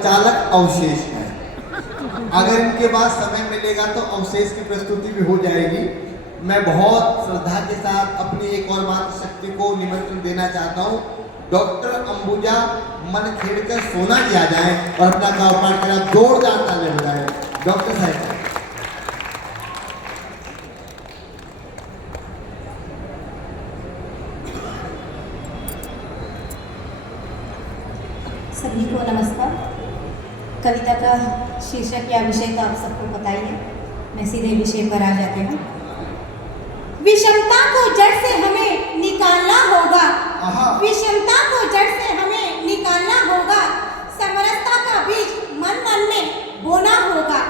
चालक अवशेष है। अगर इनके पास समय मिलेगा तो अवशेष की प्रस्तुति भी हो जाएगी। मैं बहुत श्रद्धा के साथ अपनी एक और मातृशक्ति को निमंत्रण देना चाहता हूँ। डॉक्टर अंबुजा मनखेड़कर सोना जी आ जाए और अपना काम पाठ कर आप जोरदार ताली बजाएं। डॉक्टर साहब सभी को नमस्कार। कविता का शीर्षक या विषय तो आप सबको पता ही है। मैं सीधे विषय पर आ जाती हूँ। विषमता को जड़ से हमें निकालना होगा। विषमता को जड़ से हमें निकालना होगा। समरसता का बीज मन मन में बोना होगा।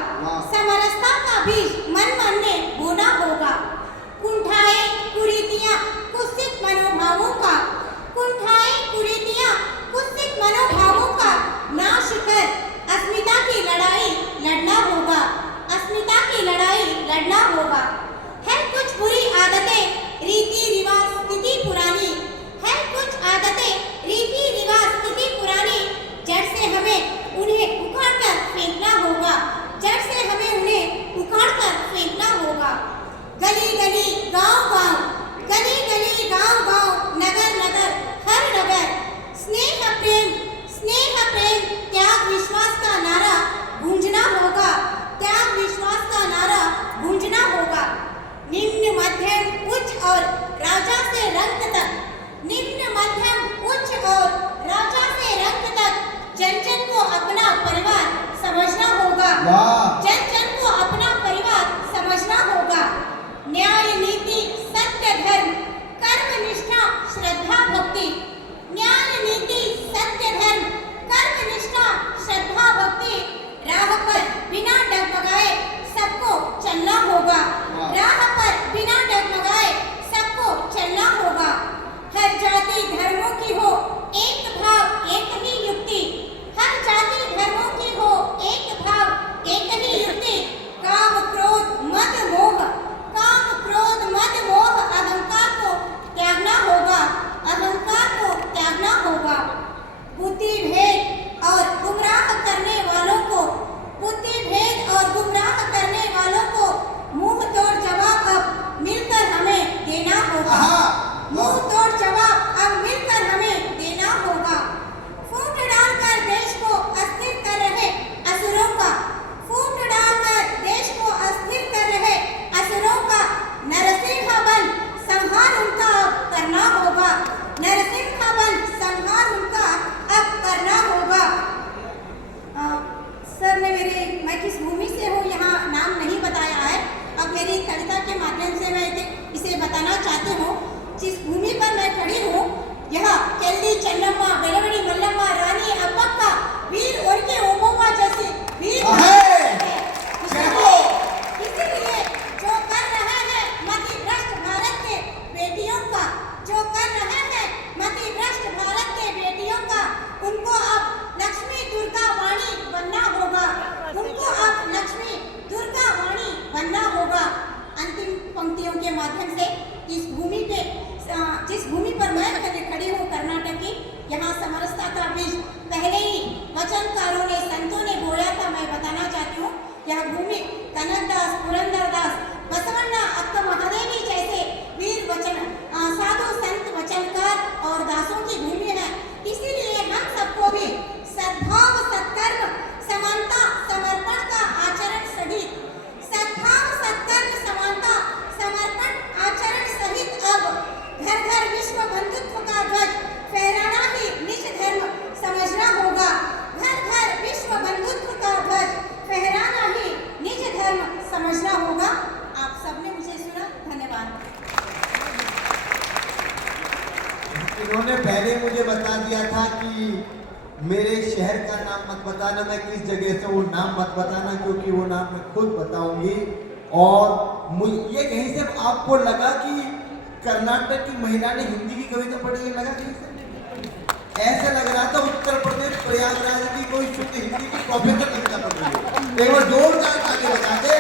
समरसता का बीज मन मन में बोना होगा। कुंठाए कुरीतियाँ कुत्सित मनोभावों का, कुंठाए कुरीतियाँ कुत्सित मनोभावों का नाश कर अस्मिता की लड़ाई लड़ना होगा। अस्मिता की लड़ाई लड़ना होगा। है कुछ बुरी आदतें, रीति रिवाज, स्थिति पुरानी। है कुछ आदतें, रीति रिवाज, स्थिति पुरानी। जड़ से हमें उन्हें उखाड़ कर फेंकना होगा। जड़ से हमें उन्हें उखाड़ कर फेंकना होगा। गली गली गांव गांव, गली गली गांव गांव, नगर नगर हर नगर स्नेह प्रेम, स्नेह प्रेम, त्याग विश्वास का नारा गूंजना होगा। त्याग विश्वास का नारा गूंजना होगा। निम्न मध्यम उच्च और राजा से रंग तक, निम्न मध्यम उच्च और राजा से रंग तक जन जन को अपना परिवार समझना होगा। जन जन को अपना परिवार समझना होगा। न्याय नीति सत्य धर्म कर्म निष्ठा श्रद्धा भक्ति। न्याय नीति सत्य धर्म कर्म निष्ठा श्रद्धा भक्ति। राह पर बिना डगमगाए सबको चलना होगा। राह पर बिना डगमगाए सबको चलना होगा। हर जाति धर्मों की हो एक भाव एक ही युक्ति। हर जाति धर्मों की हो एक भाव एक ही युक्ति। काम क्रोध मद मोह, काम क्रोध मद मोह अहंकार को त्यागना होगा। अहंकार को त्यागना होगा। बुद्धि भेद और गुमराह करने वालों को, बुद्धि भेद और गुमराह करने वालों को मुंह तोड़ जवाब अब मिलकर हमें देना होगा। मुंह तोड़ जवाब अब मिलकर हमें देना होगा। फूट डालकर देश को अस्थिर कर रहे असुरों का, फूट डालकर देश को अस्थिर कर रहे असुरों का नरसिंह बन संहार उनका अब करना होगा। नरसिंह बन संहार उनका अब करना होगा। सर ने मैं किस भूमि से हूँ यहाँ नाम नहीं बताया है। अब मेरी कविता के माध्यम से मैं इसे बताना चाहती हूँ। जिस भूमि पर मैं खड़ी हूँ यह केल्ली चन्नम्मा बेलवड़ी मल्लम्मा रानी अब्बक्का वीर और के ओबोमा जैसे वीर इसीलिए जो कर रहे हैं मति भ्रष्ट भारत के बेटियों का, जो कर रहे हैं मति भ्रष्ट भारत के बेटियों का, उनको अब लक्ष्मी दुर्गा वाणी बनना होगा। उनको अब लक्ष्मी दुर्गा वाणी बनना होगा। अंतिम पंक्तियों के माध्यम से इस भूमि पे, जिस भूमि पर मैं खड़ी हूँ कर्नाटक की, यहाँ समरसता का बीज पहले ही वचनकारों ने संतों ने बोया था। मैं बताना चाहती हूँ यह भूमि कनकदास, पुरंदरदास, बसवन्ना, अक्का महादेवी जैसे वीर वचन साधु संत वचनकार और दासों की भूमि है। इसीलिए हम सबको भी सद्भाव सत्कर्म समानता समर्पण का आचरण सहित, सद्भाव सत्कर्म समानता समर्पण आचरण सहित अब घर घर विश्व बंधुत्व का ध्वज फहराना ही निज धर्म समझना होगा। घर घर विश्व बंधुत्व का ध्वज फहराना ही निज धर्म समझना होगा। आप सबने मुझे सुना, धन्यवाद। इन्होंने पहले मुझे बता दिया था कि मेरे शहर का नाम मत बताना, मैं किस जगह से वो नाम मत बताना, क्योंकि वो नाम मैं खुद बताऊंगी। और ये कहीं से आपको लगा कि कर्नाटक की महिला ने हिंदी की कविता पढ़ी है, लगा कहीं से? ऐसा लग रहा था उत्तर प्रदेश प्रयागराज की कोई शुद्ध हिंदी की प्रोफेसर कविता पढ़ रही है। एक बार जोरदार ताली बजा दे।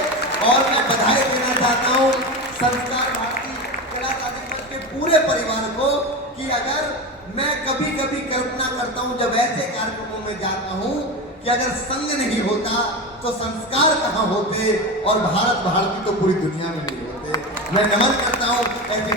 और मैं बधाई देना चाहता हूँ संस्कार भारती कला अकादमी के पूरे परिवार को कि अगर मैं कभी कभी कल्पना करता हूँ जब ऐसे कार्यक्रमों में जाता हूँ कि अगर संग नहीं होता तो संस्कार कहाँ होते, और भारत भारती तो पूरी दुनिया में नहीं होते। मैं नमन करता हूँ ऐसे